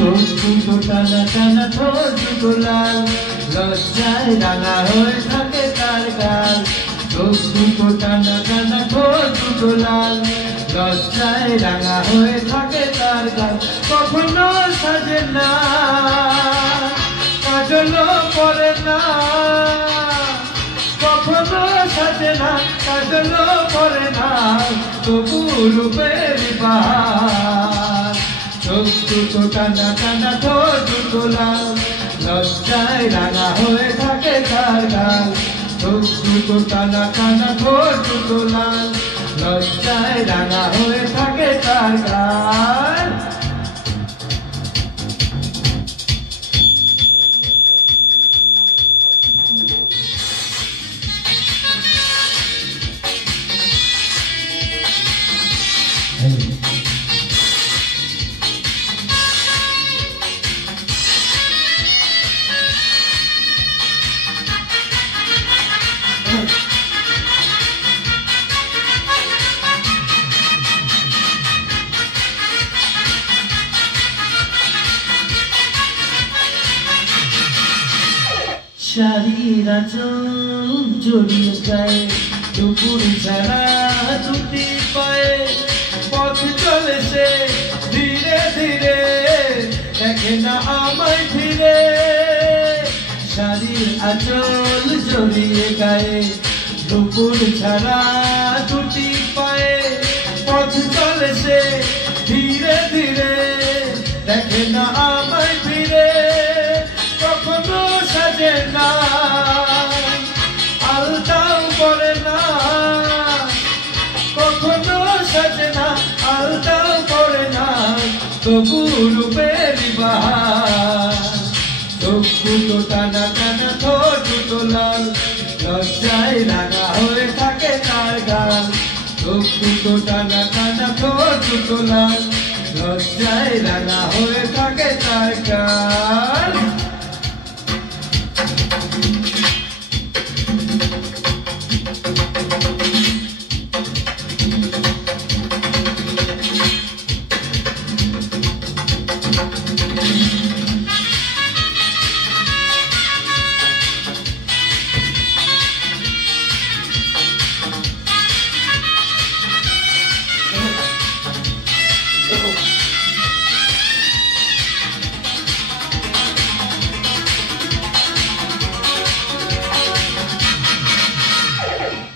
চোখ দুটো টানা টানা, ঠোঁট দুটো লাল, লজ্জায় রাঙা হয়ে থাকে তার গাল। চোখ দুটো টানা টানা, ঠোঁট দুটো লাল, লজ্জায় রাঙা হয়ে থাকে তার গাল। কখনো সাজে না, কাজলও পরে না, কখনো সাজে না, কাজলও পরে না, তবু রূপের বাহার। চোখ দুটো টানা টানা, ঠোঁট দুটো লাল, লজ্জায় রাঙা হয়ে থাকে তার গাল। চোখ দুটো টানা টানা, ঠোঁট দুটো লাল, লজ্জায় রাঙা হয়ে থাকে তার গাল। শাড়ির আঁচল জড়িয়ে গায়ে, দুপুর ছাড়া দুটি পায়ে, পথ চলে সে ধীরে ধীরে, দেখে না আমায় ফিরে। শাড়ির আঁচল জড়িয়ে গায়ে, দুপুর ছাড়া দুটি পায়ে, পথ চলে সে ধীরে ধীরে, দেখে না আমায় ফিরে। কখনো সাজে না, আলতাও পরে না, কখনো সাজে না, আলতাও পরে না, তবু রূপের বাহার। চোখ দুটো টানা টানা, ঠোঁট দুটো লাল, লজ্জায় রাঙা হয়ে থাকে তার গাল। চোখ দুটো টানা টানা, ঠোঁট দুটো লাল, লজ্জায় রাঙা হয়ে থাকে তার গাল।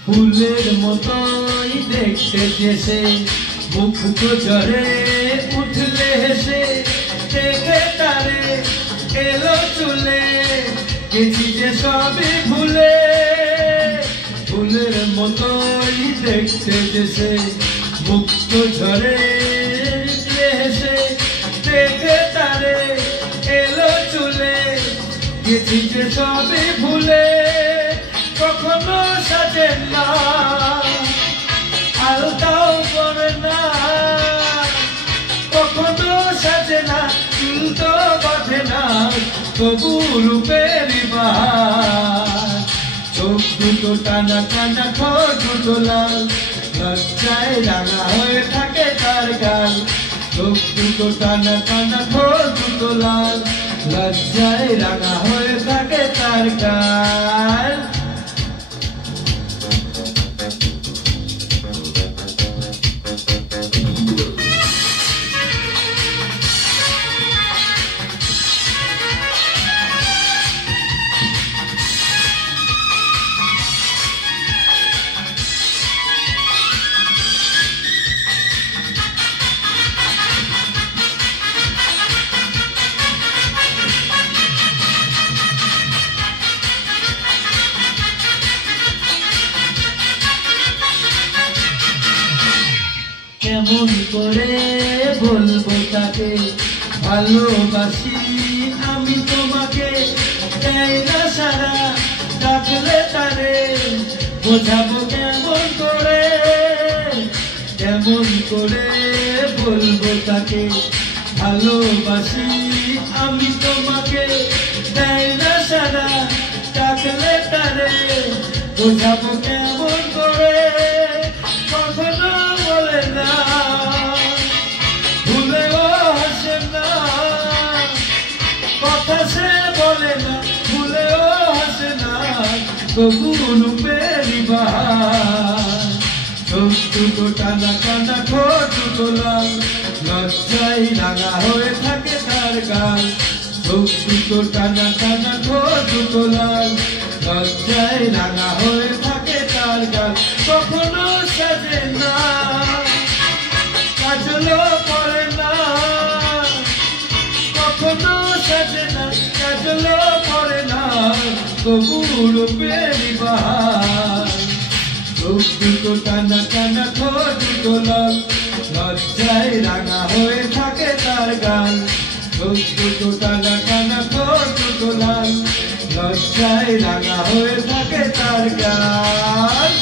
ফুলের মতোই দেখতে যেসে, মুখ তো ঝরে উঠলে হেসে, দেখে তারে এলো চুলে, গেছি যে সবই ভুলে। ফুলের মতোই দেখতে যেসে, মুখ তো ঝরে হেসে, দেখে তারে এলো চুলে, গেছি যে সবই ভুলে। কখনো সাজে না, আলতাও পরে না, কখনো সাজে না, চুল তো বাঁধে না, তবু রূপের বাহার। চোখ দুটো টানা টানা, ঠোঁট দুটো লাল, লজ্জায় রাঙা হয়ে থাকে তার গাল। চোখ দুটো টানা টানা, ঠোঁট দুটো লাল, লজ্জায় রাঙা হয়ে থাকে তার গাল। কেমন করে বলবো তাকে ভালোবাসি আমি তোমাকে, দেয় না সারা ডাকলে তারে, বোঝাবো কেমন করে, কেমন করে বলবো তাকে ভালোবাসি আমি তোমাকে, দেয় না সারা ডাকলে তারে, বোঝাবো কেমন করে। কখনো বলে না, ভুলেও হাসে না, তবু রূপেরই বাহার। চোখ দুটো টানা টানা, ঠোঁট দুটো লাল, লজ্জায় রাঙা হয়ে থাকে তার গাল। চোখ দুটো টানা টানা, ঠোঁট দুটো লাল, লজ্জায় রাঙা হয়ে থাকে তার গাল। কখনো সাজে না, কাজলও পরে না, কখনো সাজে না, কাজলও পরে না, তবু রূপেরই বাহার। চোখ দুটো টানা টানা, ঠোঁট দুটো লাল, লজ্জায় রাঙা হয়ে থাকে তার গাল। চোখ দুটো টানা টানা, ঠোঁট দুটো লাল, লজ্জায় রাঙা হয়ে থাকে তার গাল।